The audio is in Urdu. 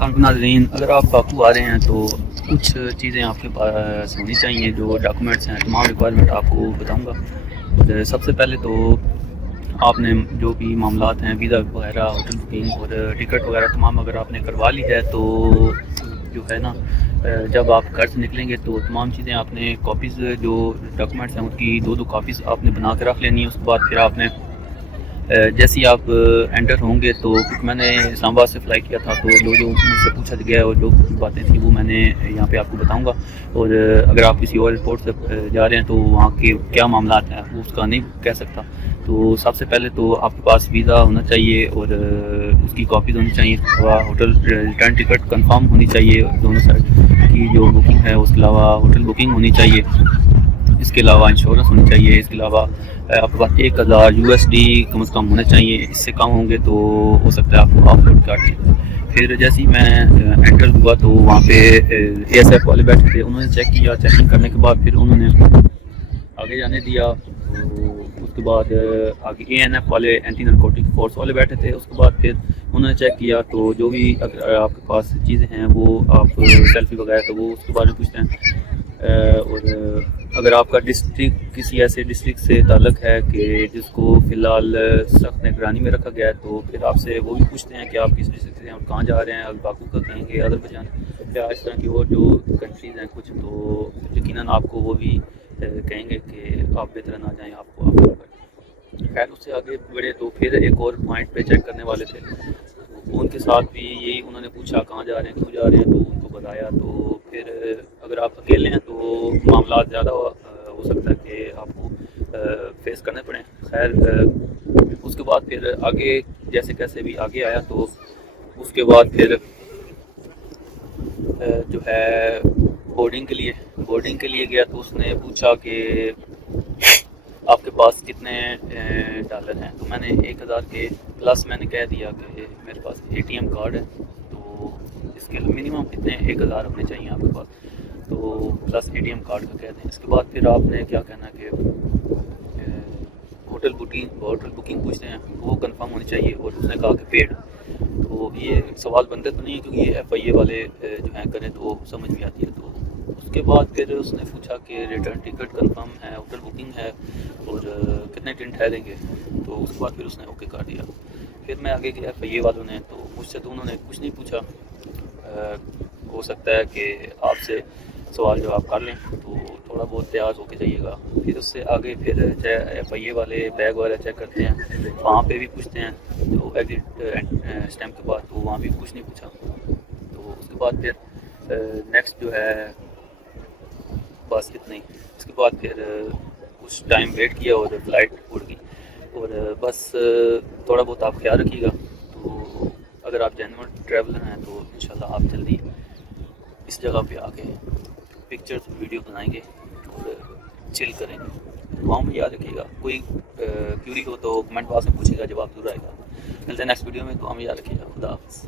ناظرین، اگر آپ باکو آ رہے ہیں تو کچھ چیزیں آپ کے پاس ہونی چاہیے، جو ڈاکومنٹس ہیں، تمام ریکوائرمنٹ آپ کو بتاؤں گا۔ سب سے پہلے تو آپ نے جو بھی معاملات ہیں، ویزا وغیرہ، ہوٹل بکنگ اور ٹکٹ وغیرہ تمام اگر آپ نے کروا لی ہے تو جو ہے نا، جب آپ گھر سے نکلیں گے تو تمام چیزیں آپ نے کاپیز، جو ڈاکومنٹس ہیں ان کی 2 کاپیز آپ نے بنا کے رکھ لینی ہے۔ اس کے بعد پھر آپ نے جیسے ہی آپ انٹر ہوں گے تو میں نے اسلام آباد سے فلائی کیا تھا، تو جو مجھ سے پوچھا گیا اور جو باتیں تھیں وہ میں نے یہاں پہ آپ کو بتاؤں گا۔ اور اگر آپ کسی اور ایئرپورٹ سے جا رہے ہیں تو وہاں کے کیا معاملات ہیں وہ اس کا نہیں کہہ سکتا۔ تو سب سے پہلے تو آپ کے پاس ویزا ہونا چاہیے اور اس کی کاپیز ہونی چاہیے، ہوٹل ریٹرن ٹکٹ کنفرم ہونی چاہیے دونوں سائڈ کی جو بکنگ ہے، اس کے علاوہ ہوٹل بکنگ ہونی چاہیے، اس کے علاوہ انشورنس ہونی چاہیے، اس کے علاوہ آپ کے پاس $1000 کم از کم ہونے چاہیے۔ اس سے کم ہوں گے تو ہو سکتا ہے آپ کو آف لوڈ کر دیں۔ پھر جیسے ہی میں انٹر ہوا تو وہاں پہ ASF والے بیٹھے تھے، انہوں نے چیک کیا، چیکنگ کرنے کے بعد پھر انہوں نے آگے جانے دیا۔ تو اس کے بعد آگے ANF والے، اینٹی نارکوٹک فورس والے بیٹھے تھے۔ اس کے بعد پھر انہوں نے چیک کیا تو جو بھی اگر آپ کے پاس چیزیں ہیں وہ آپ سیلفی وغیرہ تو وہ اس کے بارے میں پوچھتے ہیں۔ اور اگر آپ کا ڈسٹرکٹ کسی ایسے ڈسٹرکٹ سے تعلق ہے کہ جس کو فی الحال سخت نگرانی میں رکھا گیا ہے تو پھر آپ سے وہ بھی پوچھتے ہیں کہ آپ کس ڈسٹرکٹ سے ہیں اور کہاں جا رہے ہیں۔ اگر باکو کا کہیں گے، آذربائیجان یا اس طرح کی اور جو کنٹریز ہیں کچھ، تو یقیناً آپ کو وہ بھی کہیں گے کہ آپ بہتر نہ جائیں، آپ کو خیر اس سے آگے بڑھے تو پھر ایک اور پوائنٹ پہ چیک کرنے والے تھے، ان کے ساتھ بھی یہی انہوں نے پوچھا کہاں جا رہے ہیں، کیوں جا رہے ہیں، تو ان کو بتایا۔ تو پھر اگر آپ اکیلے ہیں تو معاملات زیادہ ہو سکتا ہے کہ آپ کو فیس کرنے پڑیں۔ خیر اس کے بعد پھر آگے جیسے کیسے بھی آگے آیا تو اس کے بعد پھر جو ہے بورڈنگ کے لیے گیا تو اس نے پوچھا کہ آپ کے پاس کتنے ڈالر ہیں، تو میں نے 1000 کے پلس میں نے کہہ دیا کہ میرے پاس ATM کارڈ ہے، تو اس کے منیمم کتنے 1000 ہونے چاہیے آپ کے پاس، تو پلس ATM کارڈ کا کہہ دیں۔ اس کے بعد پھر آپ نے کیا کہنا کہ ہوٹل بکنگ پوچھتے ہیں، وہ کنفرم ہونی چاہیے، اور اس نے کہا کہ پیڈ۔ تو یہ سوال بنتے تو نہیں ہے کیونکہ یہ FIA والے جو ہیں کریں تو سمجھ بھی آتی ہے۔ تو اس کے بعد پھر اس نے پوچھا کہ ریٹرن ٹکٹ کنفرم ہے، ہوٹل بکنگ ہے اور کتنے دن ٹھہریں گے، تو اس کے بعد پھر اس نے اوکے کر دیا۔ پھر میں آگے گیا FIA والوں نے، تو مجھ سے تو انہوں نے کچھ نہیں پوچھا، ہو سکتا ہے کہ آپ سے سوال جواب کر لیں تو تھوڑا بہت تیار ہو کے جائیے گا۔ پھر اس سے آگے پھر FIA والے بیگ وغیرہ چیک کرتے ہیں، وہاں پہ بھی پوچھتے ہیں، تو ایگزٹ اسٹیمپ کے بعد تو وہاں بھی کچھ نہیں پوچھا۔ تو اس کے بعد پھر نیکسٹ جو ہے بس اتنا ہی۔ اس کے بعد پھر کچھ ٹائم ویٹ کیا اور فلائٹ اڑ گئی۔ اور بس تھوڑا بہت آپ خیال رکھیے گا، تو اگر آپ جینوئن ٹریولر ہیں تو انشاءاللہ آپ جلدی اس جگہ پہ آ کے پکچرز ویڈیو بنائیں گے اور چل کریں گے۔ دعاؤں میں یاد رکھیے گا، کوئی کیوری ہو تو کمنٹ باکس میں پوچھے گا، جواب ضرور آئے گا۔ ملتے ہیں نیکسٹ ویڈیو میں، دعاؤں میں یاد رکھیے گا۔ خدا حافظ۔